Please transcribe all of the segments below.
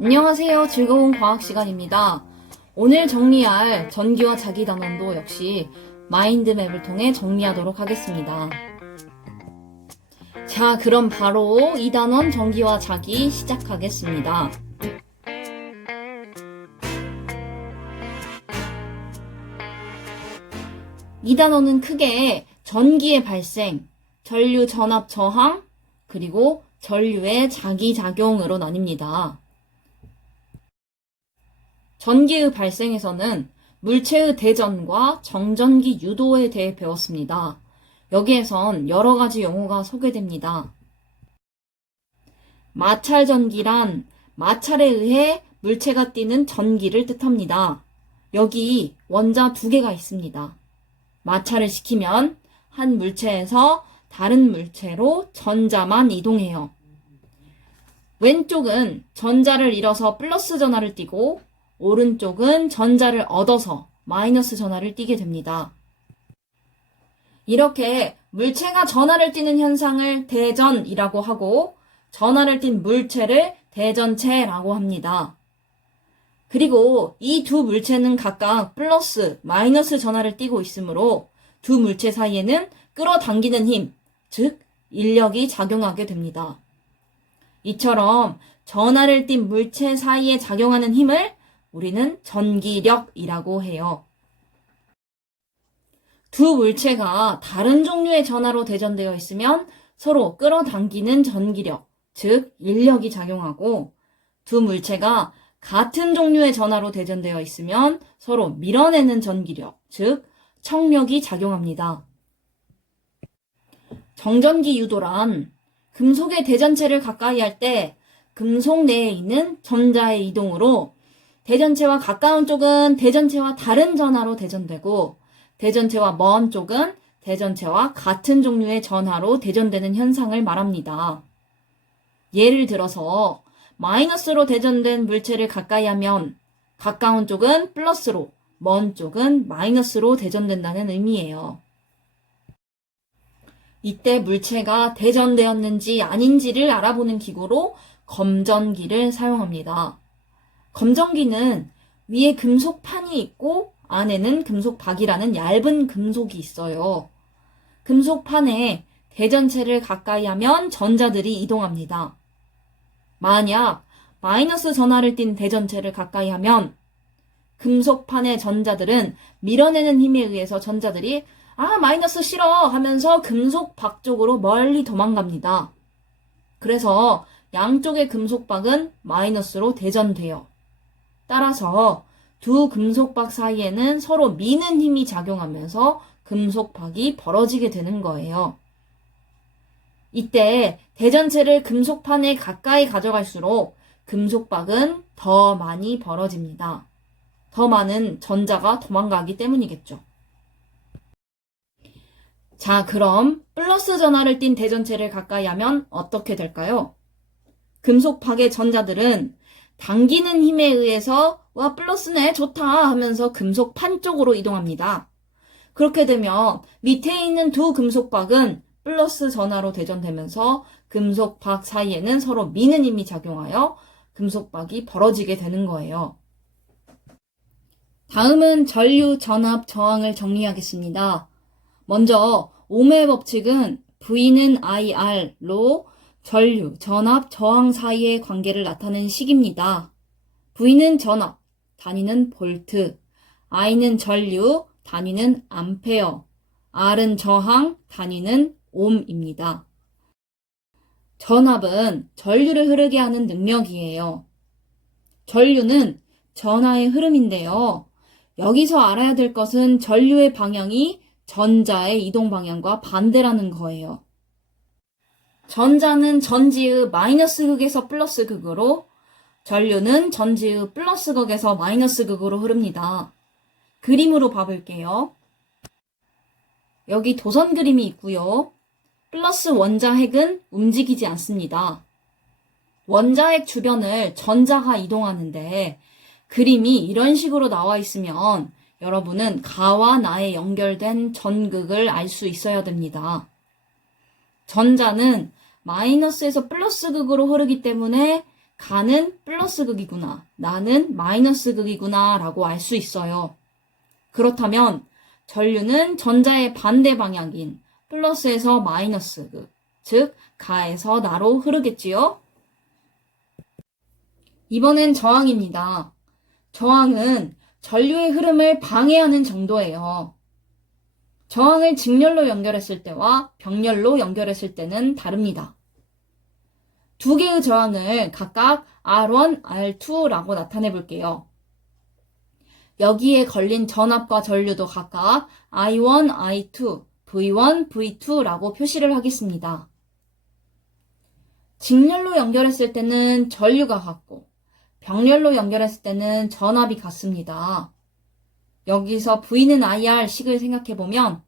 안녕하세요. 즐거운 과학 시간입니다. 오늘 정리할 전기와 자기 단원도 역시 마인드맵을 통해 정리하도록 하겠습니다. 자, 그럼 바로 2단원 전기와 자기 시작하겠습니다. 이 단원은 크게 전기의 발생, 전류 전압 저항, 그리고 전류의 자기작용으로 나뉩니다. 전기의 발생에서는 물체의 대전과 정전기 유도에 대해 배웠습니다. 여기에선 여러 가지 용어가 소개됩니다. 마찰전기란 마찰에 의해 물체가 띠는 전기를 뜻합니다. 여기 원자 두 개가 있습니다. 마찰을 시키면 한 물체에서 다른 물체로 전자만 이동해요. 왼쪽은 전자를 잃어서 플러스 전하를 띠고 오른쪽은 전자를 얻어서 마이너스 전하를 띠게 됩니다. 이렇게 물체가 전하를 띠는 현상을 대전이라고 하고 전하를 띤 물체를 대전체라고 합니다. 그리고 이 두 물체는 각각 플러스, 마이너스 전하를 띠고 있으므로 두 물체 사이에는 끌어당기는 힘, 즉 인력이 작용하게 됩니다. 이처럼 전하를 띤 물체 사이에 작용하는 힘을 우리는 전기력이라고 해요. 두 물체가 다른 종류의 전하로 대전되어 있으면 서로 끌어당기는 전기력, 즉 인력이 작용하고 두 물체가 같은 종류의 전하로 대전되어 있으면 서로 밀어내는 전기력, 즉 청력이 작용합니다. 정전기 유도란 금속의 대전체를 가까이 할 때 금속 내에 있는 전자의 이동으로 대전체와 가까운 쪽은 대전체와 다른 전하로 대전되고 대전체와 먼 쪽은 대전체와 같은 종류의 전하로 대전되는 현상을 말합니다. 예를 들어서 마이너스로 대전된 물체를 가까이 하면 가까운 쪽은 플러스로, 먼 쪽은 마이너스로 대전된다는 의미예요. 이때 물체가 대전되었는지 아닌지를 알아보는 기구로 검전기를 사용합니다. 검전기는 위에 금속판이 있고 안에는 금속박이라는 얇은 금속이 있어요. 금속판에 대전체를 가까이 하면 전자들이 이동합니다. 만약 마이너스 전하를 띤 대전체를 가까이 하면 금속판의 전자들은 밀어내는 힘에 의해서 전자들이 마이너스 싫어 하면서 금속박 쪽으로 멀리 도망갑니다. 그래서 양쪽의 금속박은 마이너스로 대전돼요. 따라서 두 금속박 사이에는 서로 미는 힘이 작용하면서 금속박이 벌어지게 되는 거예요. 이때 대전체를 금속판에 가까이 가져갈수록 금속박은 더 많이 벌어집니다. 더 많은 전자가 도망가기 때문이겠죠. 자, 그럼 플러스 전하를 띤 대전체를 가까이 하면 어떻게 될까요? 금속박의 전자들은 당기는 힘에 의해서 와 플러스네 좋다 하면서 금속판 쪽으로 이동합니다. 그렇게 되면 밑에 있는 두 금속박은 플러스 전하로 대전되면서 금속박 사이에는 서로 미는 힘이 작용하여 금속박이 벌어지게 되는 거예요. 다음은 전류 전압 저항을 정리하겠습니다. 먼저 ohm의 법칙은 V는 IR로 전류, 전압, 저항 사이의 관계를 나타내는 식입니다. V는 전압, 단위는 볼트, I는 전류, 단위는 암페어, R은 저항, 단위는 옴입니다. 전압은 전류를 흐르게 하는 능력이에요. 전류는 전하의 흐름인데요. 여기서 알아야 될 것은 전류의 방향이 전자의 이동 방향과 반대라는 거예요. 전자는 전지의 마이너스 극에서 플러스 극으로, 전류는 전지의 플러스 극에서 마이너스 극으로 흐릅니다. 그림으로 봐볼게요. 여기 도선 그림이 있고요. 플러스 원자핵은 움직이지 않습니다. 원자핵 주변을 전자가 이동하는데 그림이 이런 식으로 나와 있으면 여러분은 가와 나에 연결된 전극을 알 수 있어야 됩니다. 전자는 마이너스에서 플러스 극으로 흐르기 때문에 가는 플러스 극이구나, 나는 마이너스 극이구나 라고 알 수 있어요. 그렇다면 전류는 전자의 반대 방향인 플러스에서 마이너스 극, 즉 가에서 나로 흐르겠지요. 이번엔 저항입니다. 저항은 전류의 흐름을 방해하는 정도예요. 저항을 직렬로 연결했을 때와 병렬로 연결했을 때는 다릅니다. 두 개의 저항을 각각 R1, R2라고 나타내 볼게요. 여기에 걸린 전압과 전류도 각각 I1, I2, V1, V2라고 표시를 하겠습니다. 직렬로 연결했을 때는 전류가 같고 병렬로 연결했을 때는 전압이 같습니다. 여기서 V는 IR 식을 생각해보면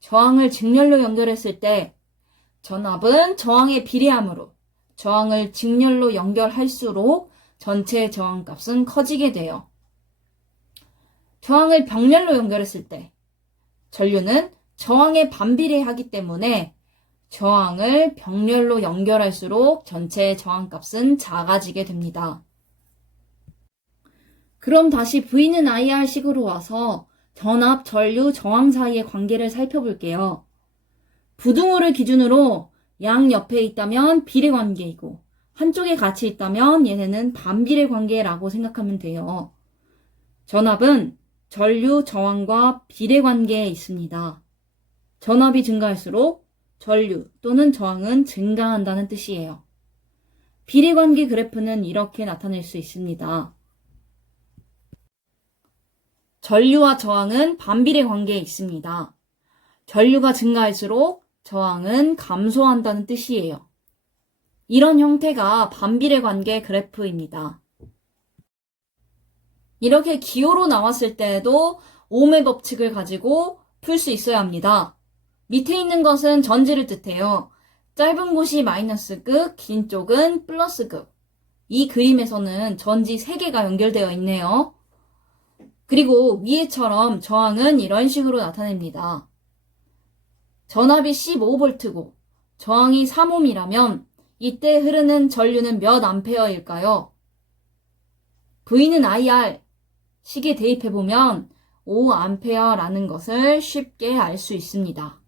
저항을 직렬로 연결했을 때 전압은 저항에 비례하므로 저항을 직렬로 연결할수록 전체 저항값은 커지게 돼요. 저항을 병렬로 연결했을 때 전류는 저항에 반비례하기 때문에 저항을 병렬로 연결할수록 전체 저항값은 작아지게 됩니다. 그럼 다시 V는 IR 식으로 와서 전압, 전류, 저항 사이의 관계를 살펴볼게요. 부등호를 기준으로 양 옆에 있다면 비례 관계이고 한쪽에 같이 있다면 얘네는 반비례 관계라고 생각하면 돼요. 전압은 전류, 저항과 비례 관계에 있습니다. 전압이 증가할수록 전류 또는 저항은 증가한다는 뜻이에요. 비례 관계 그래프는 이렇게 나타낼 수 있습니다. 전류와 저항은 반비례 관계에 있습니다. 전류가 증가할수록 저항은 감소한다는 뜻이에요. 이런 형태가 반비례 관계 그래프입니다. 이렇게 기호로 나왔을 때에도 ohm의 법칙을 가지고 풀 수 있어야 합니다. 밑에 있는 것은 전지를 뜻해요. 짧은 곳이 마이너스 극, 긴 쪽은 플러스 극. 이 그림에서는 전지 3개가 연결되어 있네요. 그리고 위에처럼 저항은 이런 식으로 나타냅니다. 전압이 15V고 저항이 3ohm이라면 이때 흐르는 전류는 몇 암페어일까요? V는 IR 식에 대입해보면 5A라는 것을 쉽게 알 수 있습니다.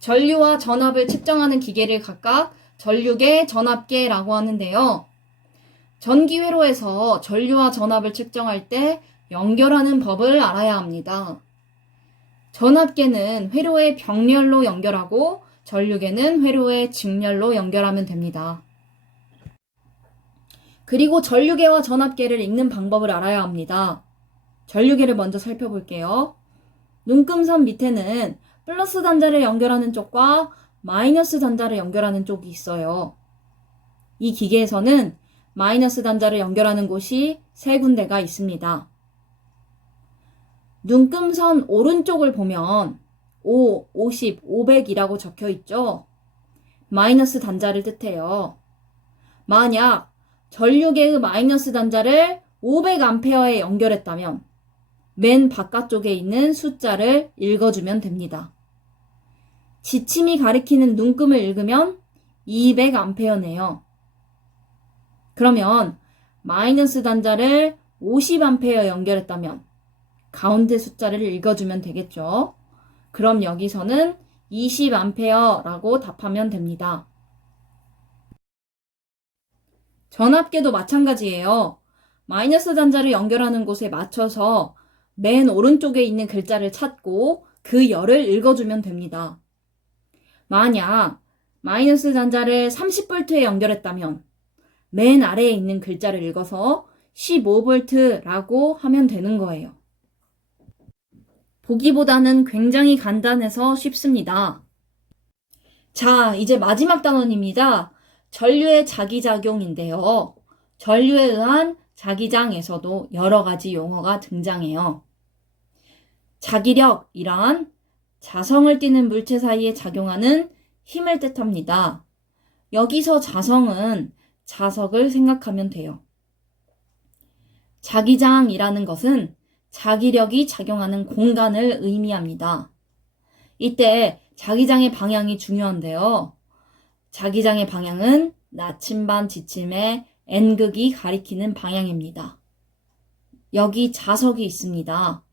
전류와 전압을 측정하는 기계를 각각 전류계, 전압계라고 하는데요. 전기회로에서 전류와 전압을 측정할 때 연결하는 법을 알아야 합니다. 전압계는 회로의 병렬로 연결하고 전류계는 회로의 직렬로 연결하면 됩니다. 그리고 전류계와 전압계를 읽는 방법을 알아야 합니다. 전류계를 먼저 살펴볼게요. 눈금선 밑에는 플러스 단자를 연결하는 쪽과 마이너스 단자를 연결하는 쪽이 있어요. 이 기계에서는 마이너스 단자를 연결하는 곳이 3군데가 있습니다. 눈금선 오른쪽을 보면 5, 50, 500이라고 적혀 있죠? 마이너스 단자를 뜻해요. 만약 전류계의 마이너스 단자를 500A에 연결했다면 맨 바깥쪽에 있는 숫자를 읽어주면 됩니다. 지침이 가리키는 눈금을 읽으면 200A네요. 그러면 마이너스 단자를 50A에 연결했다면 가운데 숫자를 읽어주면 되겠죠. 그럼 여기서는 20A라고 답하면 됩니다. 전압계도 마찬가지예요. 마이너스 단자를 연결하는 곳에 맞춰서 맨 오른쪽에 있는 글자를 찾고 그 열을 읽어주면 됩니다. 만약 마이너스 단자를 30V에 연결했다면 맨 아래에 있는 글자를 읽어서 15V라고 하면 되는 거예요. 보기보다는 굉장히 간단해서 쉽습니다. 자, 이제 마지막 단원입니다. 전류의 자기작용인데요. 전류에 의한 자기장에서도 여러 가지 용어가 등장해요. 자기력이란 자성을 띠는 물체 사이에 작용하는 힘을 뜻합니다. 여기서 자성은 자석을 생각하면 돼요. 자기장이라는 것은 자기력이 작용하는 공간을 의미합니다. 이때 자기장의 방향이 중요한데요. 자기장의 방향은 나침반 지침의 N극이 가리키는 방향입니다. 여기 자석이 있습니다.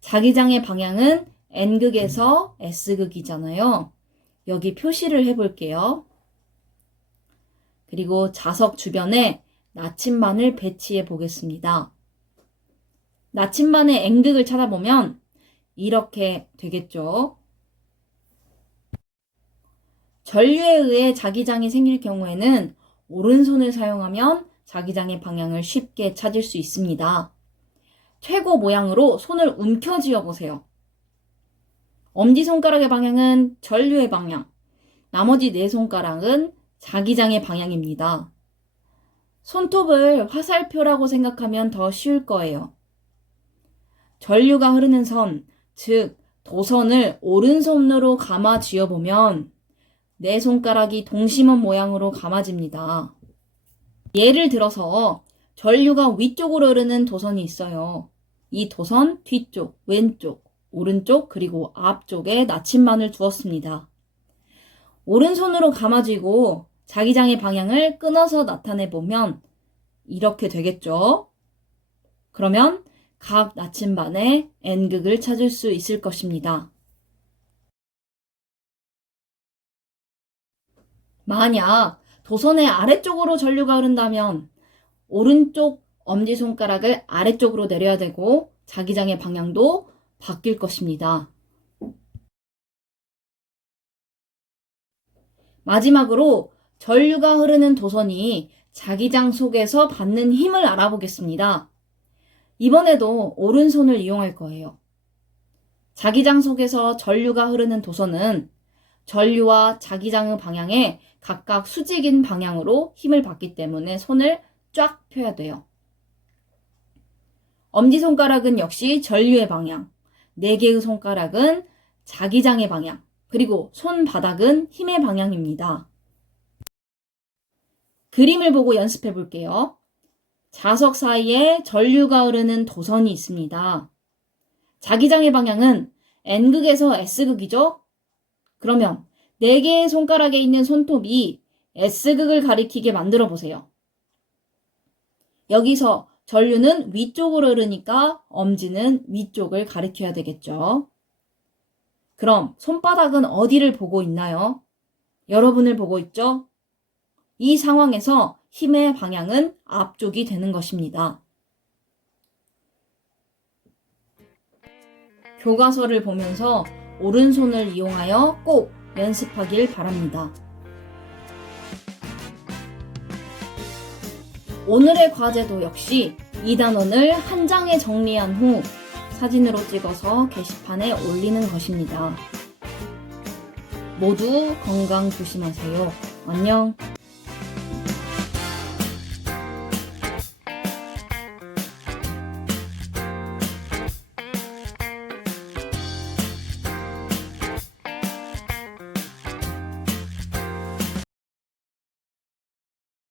자기장의 방향은 N극에서 S극이잖아요. 여기 표시를 해볼게요. 그리고 자석 주변에 나침반을 배치해 보겠습니다. 나침반의 N극을 찾아보면 이렇게 되겠죠. 전류에 의해 자기장이 생길 경우에는 오른손을 사용하면 자기장의 방향을 쉽게 찾을 수 있습니다. 퇴고 모양으로 손을 움켜쥐어 보세요. 엄지손가락의 방향은 전류의 방향, 나머지 네 손가락은 자기장의 방향입니다. 손톱을 화살표라고 생각하면 더 쉬울 거예요. 전류가 흐르는 선, 즉 도선을 오른손으로 감아 쥐어보면 네 손가락이 동심원 모양으로 감아집니다. 예를 들어서 전류가 위쪽으로 흐르는 도선이 있어요. 이 도선 뒤쪽, 왼쪽, 오른쪽, 그리고 앞쪽에 나침반을 두었습니다. 오른손으로 감아쥐고 자기장의 방향을 끊어서 나타내보면 이렇게 되겠죠? 그러면 각 나침반의 N극을 찾을 수 있을 것입니다. 만약 도선의 아래쪽으로 전류가 흐른다면 오른쪽 엄지손가락을 아래쪽으로 내려야 되고 자기장의 방향도 바뀔 것입니다. 마지막으로 전류가 흐르는 도선이 자기장 속에서 받는 힘을 알아보겠습니다. 이번에도 오른손을 이용할 거예요. 자기장 속에서 전류가 흐르는 도선은 전류와 자기장의 방향에 각각 수직인 방향으로 힘을 받기 때문에 손을 쫙 펴야 돼요. 엄지손가락은 역시 전류의 방향, 4개의 손가락은 자기장의 방향, 그리고 손바닥은 힘의 방향입니다. 그림을 보고 연습해 볼게요. 자석 사이에 전류가 흐르는 도선이 있습니다. 자기장의 방향은 N극에서 S극이죠? 그러면 4개의 손가락에 있는 손톱이 S극을 가리키게 만들어 보세요. 여기서 전류는 위쪽으로 흐르니까 엄지는 위쪽을 가리켜야 되겠죠. 그럼 손바닥은 어디를 보고 있나요? 여러분을 보고 있죠? 이 상황에서 힘의 방향은 앞쪽이 되는 것입니다. 교과서를 보면서 오른손을 이용하여 꼭 연습하길 바랍니다. 오늘의 과제도 역시 이 단원을 한 장에 정리한 후 사진으로 찍어서 게시판에 올리는 것입니다. 모두 건강 조심하세요. 안녕.